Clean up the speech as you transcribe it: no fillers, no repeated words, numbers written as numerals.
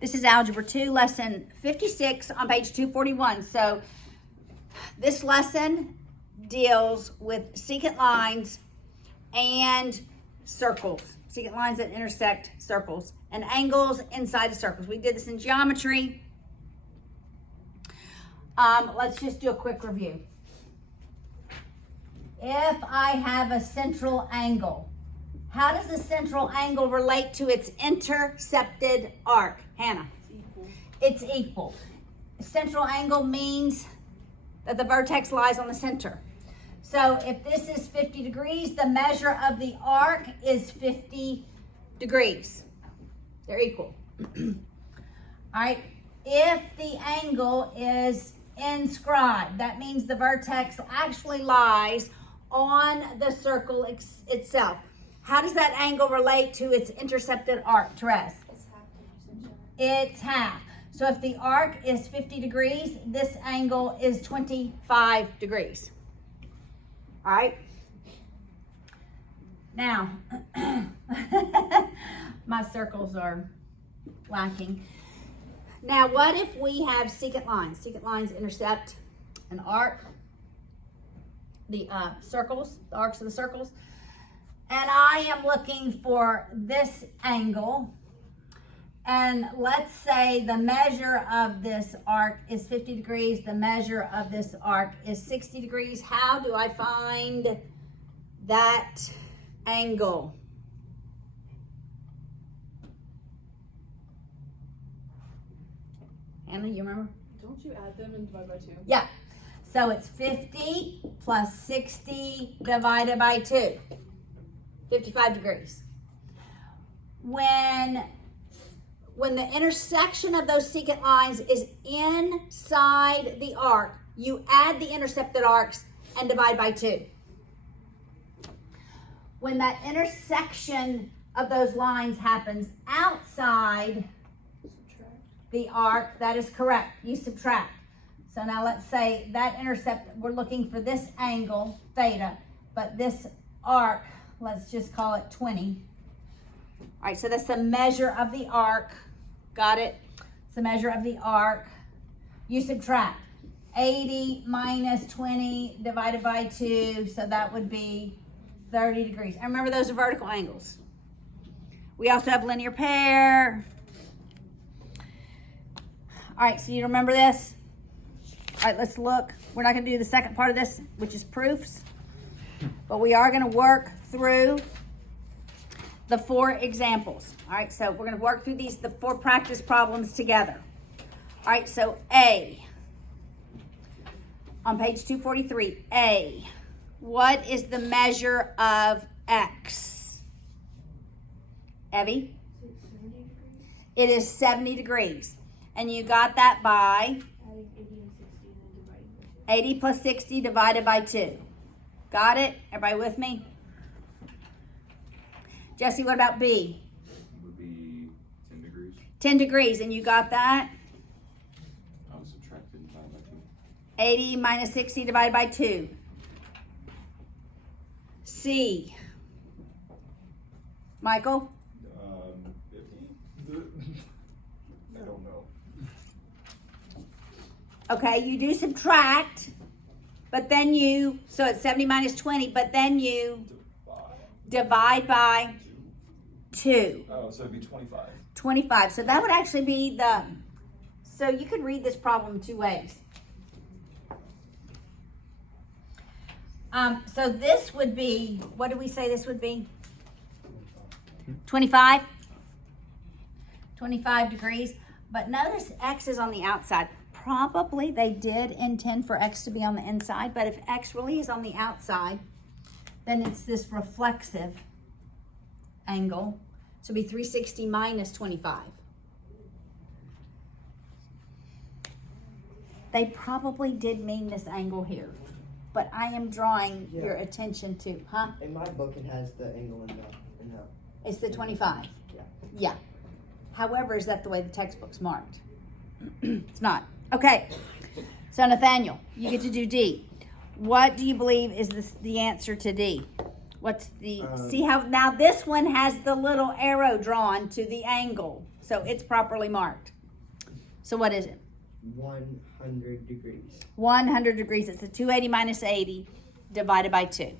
This is Algebra 2, lesson 56 on page 241. So this lesson deals with secant lines and circles. Secant lines that intersect circles and angles inside the circles. We did this in geometry. Let's just do a quick review. If I have a central angle, how does the central angle relate to its intercepted arc? Hannah? It's equal. Central angle means that the vertex lies on the center. So if this is 50 degrees, the measure of the arc is 50 degrees. They're equal. All right. If the angle is inscribed, that means the vertex actually lies on the circle itself. How does that angle relate to its intercepted arc, Therese? It's half. So if the arc is 50 degrees, this angle is 25 degrees. All right. Now, my circles are lacking. Now, what if we have secant lines? Secant lines intercept an arc, the circles, the arcs of the circles. And I am looking for this angle. And let's say the measure of this arc is 50 degrees. The measure of this arc is 60 degrees. How do I find that angle? Hannah, you remember? Don't you add them and divide by 2? Yeah. So it's 50 plus 60 divided by 2. 55 degrees. When the intersection of those secant lines is inside the arc, you add the intercepted arcs and divide by 2. When that intersection of those lines happens outside the arc, that is correct. You subtract. So now let's say that intercept, we're looking for this angle, theta, but this arc, let's just call it 20. All right, so that's the measure of the arc. Got it? It's the measure of the arc. You subtract 80 minus 20 divided by 2, so that would be 30 degrees. And remember, those are vertical angles. We also have linear pair. All right, so you remember this? All right, let's look. We're not going to do the second part of this, which is proofs, but we are going to work through the 4 examples. All right, so we're going to work through the 4 practice problems together. All right, so A, on page 243, A, what is the measure of X? Evie? It is 70 degrees. And you got that by 80 plus 60 divided by 2. Got it? Everybody with me? Jesse, what about B? Would be 10 degrees. 10 degrees, and you got that? I was subtracted and divided by 2. 80 minus 60 divided by 2. C. Michael? 50? I don't know. Okay, you do subtract, but then so it's 70 minus 20, but then you divide by 2. Oh, so it'd be 25. 25. So that would actually be so you could read this problem 2 ways. So this would be, what did we say this would be? 25? 25 degrees. But notice X is on the outside. Probably they did intend for X to be on the inside, but if X really is on the outside, then it's this reflexive angle. So it'd be 360 minus 25. They probably did mean this angle here, but I am drawing your attention to, In my book, it has the angle in the. It's the 25. Yeah. Yeah. However, is that the way the textbook's marked? It's not. Okay. So Nathaniel, you get to do D. What do you believe is the answer to D? What's the, see how, now this one has the little arrow drawn to the angle. So it's properly marked. So what is it? 100 degrees. 100 degrees. It's a 280 minus 80 divided by 2.